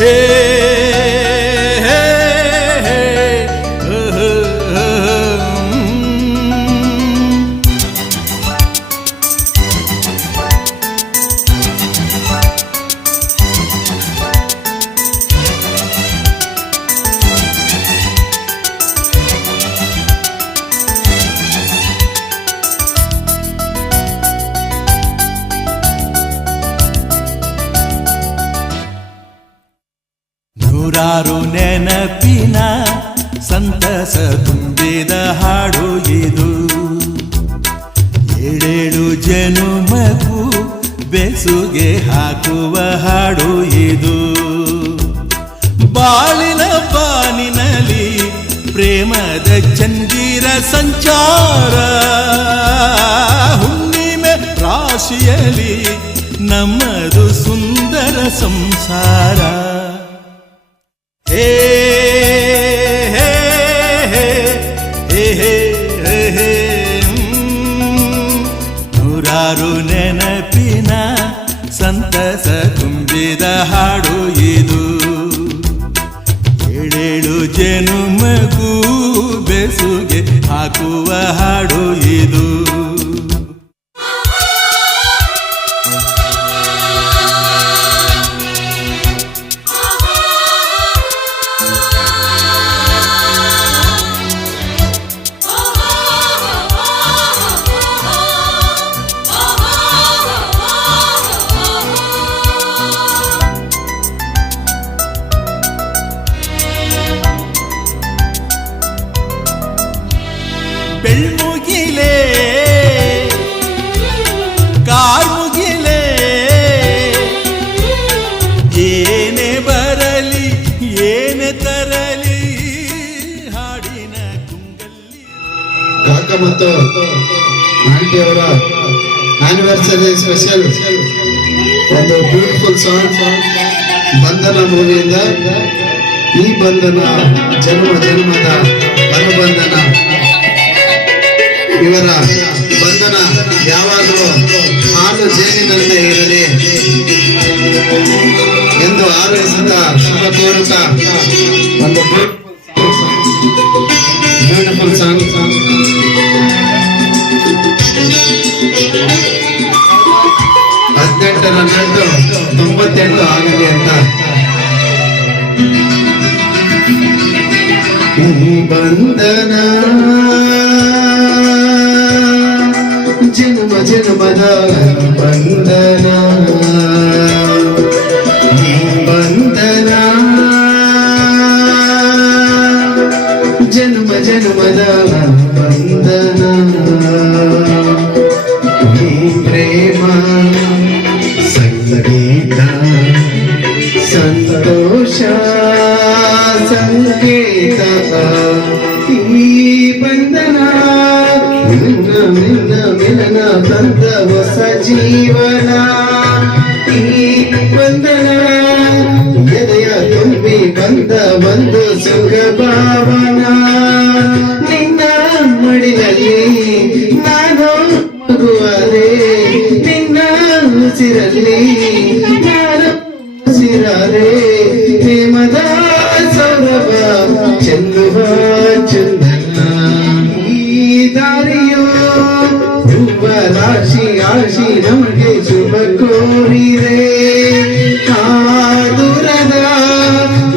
ಹೇ ನೂರಾರು ನೆನಪಿನ ಸಂತಸ ತುಂಬಿದ ಹಾಡು ಇದು. ಏಳೇಳು ಜನುಮಗೂ ಬೆಸುಗೆ ಹಾಕುವ ಹಾಡು ಇದು. ಬಾಳಿನ ಬಾನಿನಲ್ಲಿ ಪ್ರೇಮದ ಚಂದಿರ ಸಂಚಾರ, ಹುಣ್ಣಿಮೆ ರಾಶಿಯಲ್ಲಿ ನಮ್ಮದು ಸುಂದರ ಸಂಸಾರ. ಹೇ ಹೇ ಹೇ ಹೇ ಹೇ ಹೇ ನೂರಾರು ನೆನಪಿನ ಸಂತಸ ತುಂಬಿದ ಹಾಡು ಇದು. ಏಳೇಳು ಜನುಮಗೂ ಬೆಸುಗೆ ಹಾಕುವ ಹಾಡು ಇದು. ಬೆಳ್ಮುಗಿಲೇ ಕಾರ್ಮುಗಿಲೇ ಏನೇ ಬರಲಿ ಏನೇ ತರಲಿ ಹಾಡಿನ ಕುಂಗಲ್ಲಿ. ಕಾಕ ಮತ್ತು ಆಂಟಿಯವರ ಆನಿವರ್ಸರಿ ಸ್ಪೆಷಲ್ ಒಂದು ಬ್ಯೂಟಿಫುಲ್ ಸಾಂಗ್ ಬಂಧನ ಮೂವಿಯಿಂದ. ಈ ಬಂಧನ ಜನ್ಮ ಜನ್ಮದ ಅನುಬಂಧನ, ಇವರ ಬಂಧನ ಯಾವಾಗಲೂ ಹಾಲು ಜೇನಿನಂತೆ ಇರಲಿ ಎಂದು ಹಾರೈಸಿದ ಶುಭ ಕೋರುತ್ತ ಒಂದು ಬ್ಯೂಟಿಫುಲ್ ಸಾಂಗ್. 18ರ ನಂಟು 98 ಆಗಲಿ ಅಂತ. ಬಂಧನ ಜನ್ಮ ಜನ್ಮದ ಬಂಧನ, ಬಂಧನ ಜನ್ಮ ಜನ್ಮದ ಬಂಧನ. ಪ್ರೇಮ ಸಂಗೀತ ಸಂತೋಷ ಸಂಕೇತ, ಈ ಬಂಧನ ಮಿಲನ ಮಿಲನ ಬಂದ ಹೊಸ ಜೀವನ. ಈ ಬಂಧನ ಎದೆಯ ತುಂಬಿ ಬಂದ ಒಂದು ಸುಖ ಭಾವನ. ನಿನ್ನ ಮಡಿಲಲ್ಲಿ ನಾನು ಮಗುವಾದೆ, ನಿನ್ನ ಉಸಿರಲ್ಲಿ ನಾನು ಉಸಿರಾದೆ. ಪ್ರೇಮದ ಸೌರಭ ಚೆಲ್ಲುವ ಚಂದನ, ಈ ದಾರಿಯೋ ಹೂವ ರಾಶಿ ಆಶಿ ನಮಗೆ ಶುಭ ಕೋರಿದೆ. ದೂರದ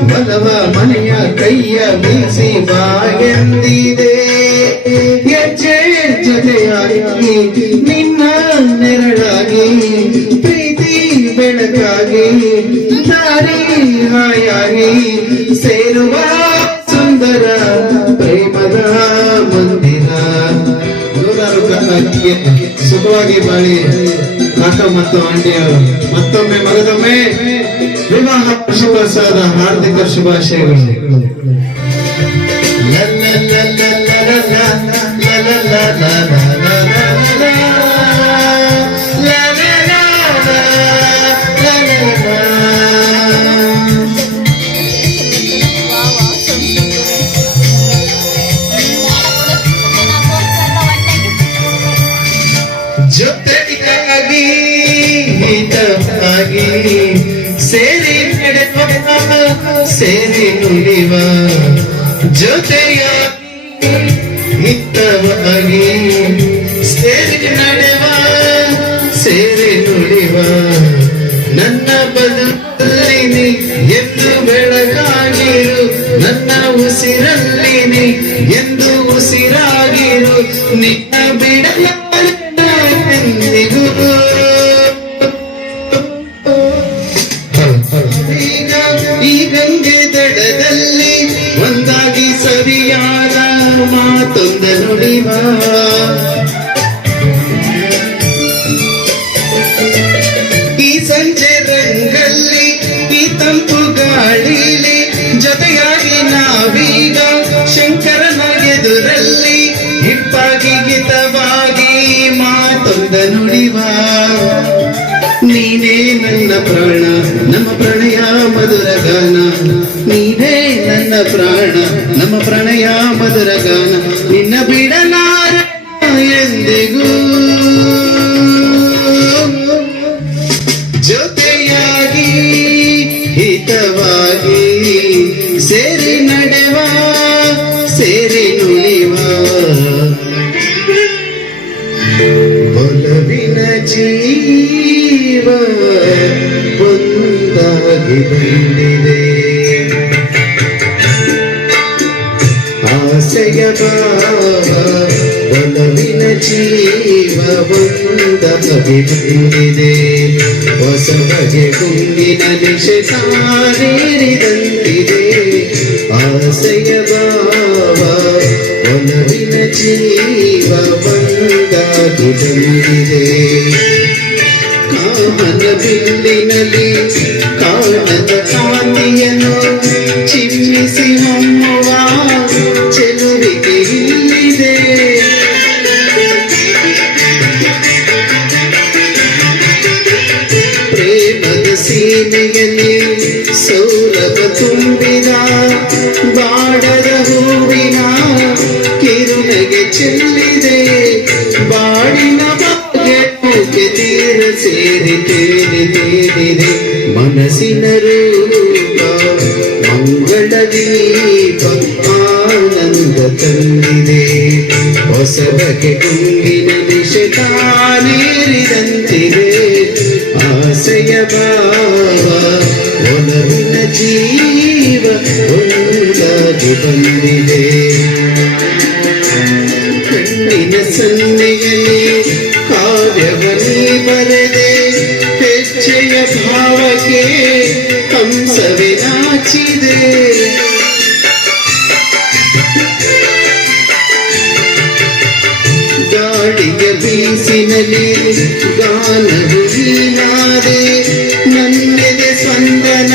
ಬಲವ ಮನೆಯ ಕೈಯ ಬೀಸಿ ಬಾಗೆಂದಿದೆ. ಹೆಜ್ಜೆ ಜೊತೆಯಾಗಿ ನಿನ್ನ ನೆರಳಾಗಿ, ಪ್ರೀತಿ ಬೆಳಕಾಗಿ, ದಾರಿ ಹಾಯಾಗಿ ಸೇರುವ ಸುಂದರ ಪ್ರೇಮದ ಮಂದಿರ. ನೂರಾರು ಕನ್ನಡಕ್ಕೆ ಸುಖವಾಗಿ ಬಾಳಿ ಕಾಕ ಮತ್ತು ಆಂಟಿಯವರು ಮತ್ತೊಮ್ಮೆ ಮಗದೊಮ್ಮೆ ವಿವಾಹ ಶುಭಾಶಯದ ಹಾರ್ದಿಕ ಶುಭಾಶಯಗಳು. ಜೊತೆಗಾಗಿ ಹಿತವಾಗಿ ಸೇರಿ ನಡೆದ ಸೇರಿ ನುಡಿವ ಜೊತೆಯ ಹಿತವಾಗಿ ಸೇರಿ ನಡೆವ ಸೇರಿ ನುಡಿವ ನನ್ನ ಬದುಕಲ್ಲಿ ಎಂದು ಬೆಳಗಾಗಿರು ನನ್ನ ಉಸಿರಲ್ಲಿ ಎಂದು ಉಸಿರಾಗಿರು ನಿನ್ನ ಬಿಡಲಾರೆಂದಿಗೂ ಈಗ ಈ ಗಂಗೆ ದಡದಲ್ಲಿ ಒಂದಾಗಿ ಸರಿಯಾದ ಮಾತೊಂದ ನುಡಿವ ಈ ಸಂಜೆ ರಂಗಲ್ಲಿ ಈ ತಂಪು ಗಾಳಿಲಿ ಜೊತೆಯಾಗಿ ನಾವೀಗ ಶಂಕರನ ಎದುರಲ್ಲಿ ಹಿಪ್ಪಾಗಿ ಗೀತವಾಗಿ ಮಾತೊಂದ ನುಡಿವ ನೀನೇ ನನ್ನ ಪ್ರಾಣ ನಮ್ಮ ಪ್ರಣಯ ಮಧುರ ಗಾನ ನೀನೇ ನನ್ನ ಪ್ರಾಣ ನಮ್ಮ ಪ್ರಣಯ ಮಧುರ ಗಾನ ನಿನ್ನ ಬಿಡಲಾರ ಎಂದಿಗೂ ಜೊತೆಯಾಗಿ ಹಿತವಾಗಿ ಸೇರಿ ನಡೆವ ಸೇರಿ ನುಡಿವ ಒಲವಿನ ಜೀವ ಒಂದಾಗಿ ಬಂದಿದೆ ಆಸೆಯ ಭಾವ ಒಲವಿನ ಜೀವ ಒಂದಾಗಿ ಬಂದಿದೆ ಹೊಸ ಬಗೆ ಗುಂಗಿನ ನಿಶೆತಾರೇರಿದಂತಿದೆ ಆಸೆಯ ಭಾವ ಒಲವಿನ ಜೀವ ಒಂದಾಗಿ ಬಂದಿದೆ ಕಾಮನ ಬಿಲ್ಲಿನಲ್ಲಿ ಕಾಣದ ಕಾಂತಿಯನ್ನು ಚಿಮ್ಮಿಸಿ ಹೊಮ್ಮುವ ಚೆಲುವಿಗೆ ಇಲ್ಲಿದೆ ಪ್ರೇಮದ ಸೀಮೆಯಲ್ಲಿ ಸೌರಭ ತುಂಬಿದ ಬಾಡದ ಹೂವಿನ ಕಿರುನಗೆ ಚೆಲ್ಲಿದೆ ಬಾಡಿನ ಬಗ್ಗೆ ತೀರ ಸೇರಿ ತೇರಿ ತೇರಿದೆ ಮನಸ್ಸಿನ ರೂಪ ಮಂಗಳ ದೀಪ ಆನಂದ ತಂದಿದೆ ಹೊಸ ಬಗೆ ಗುಂಗಿನ ನಿಶೆ ತಾನೇರಿದಂತಿದೆ ಆಸೆಯ ಭಾವ ಒಲವಿನ ಜೀವ ಒಂದಾಗಿ ಬಂದಿದೆ ಕಣ್ಣಿನ ಸನ್ನೆಯಲ್ಲಿ ಕಾವ್ಯವನಿ ಬರೆದೆ ಹೆಜ್ಜೆಯ ಭಾವಕ್ಕೆ ಹಂಸವೇ ನಾಚಿದೆ ಗಾಡಿಯ ಬೀಸಿನಲ್ಲಿ ಗಾನವು ನೀನಾದೆ ನನ್ನೆದೆ ಸ್ಪಂದನ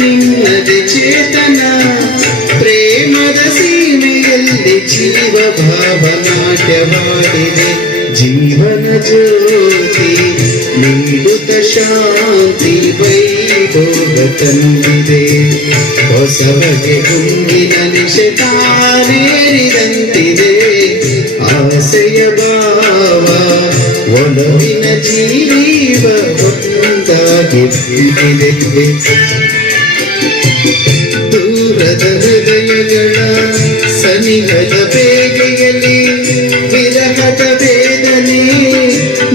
ನಿನ್ನದೆ ಚೇತನ ಪ್ರೇಮದ ಸೀಮೆಯಲ್ಲಿ ಜೀವ ಭಾವ ನಾಟ್ಯವಾಡಿದೆ ಜೀವನ ಜ್ಯೋತಿ ನೀಡುತ್ತ ಶಾಂತಿ ವೈಭೋಗ ತಂದಿದೆ ಹೊಸ ಬಗೆ ಗುಂಗಿನ ನಿಶೆ ತಾನೇರಿದಂತಿದೆ ಆಸೆಯ ಭಾವ ಒಲವಿನ ಜೀವ ಒಂದಾಗಿ ಬಂದಿದೆ ದೂರದ ಹೃದಯಗಳ ಸನಿಹದ ಬೇಗೆಯಲ್ಲಿ ವಿರಹದ ವೇದನೆ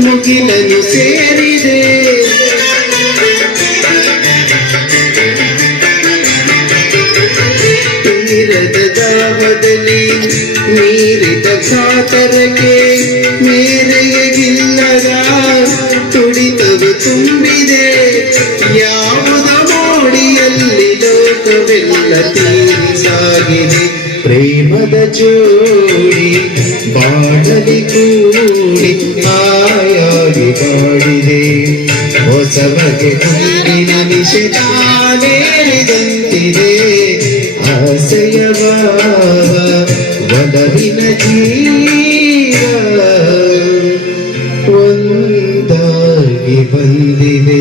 ಮುಗಿಲನ್ನು ಸೇರಿದೆ ತೀರದ ದಾಹದಲ್ಲಿ ಮೀರಿದ ಕಾತರಕ್ಕೆ ಮೇರೆಯಗಿಲ್ಲದ ತುಡಿತವು ತುಂಬಿದೆ ಯಾವುದ ಮೋಡಿಯಲ್ಲಿ ಲೋಕವೆಲ್ಲ ತೀರಿ ಸಾಗಿದೆ ಪ್ರೇಮದ ಜೋಡಿ ಬಾಡಲಿ ಕೂಡಿ ಆಯಾಗಿ ಬಾಡಿದೆ ಹೊಸ ಬಗೆ ಗುಂಗಿನ ನಿಶೆ ತಾನೇರಿದಂತಿದೆ ಆಸೆಯ ಭಾವ ಒಲವಿನ ಜೀವ ಒಂದಾಗಿ ಬಂದಿದೆ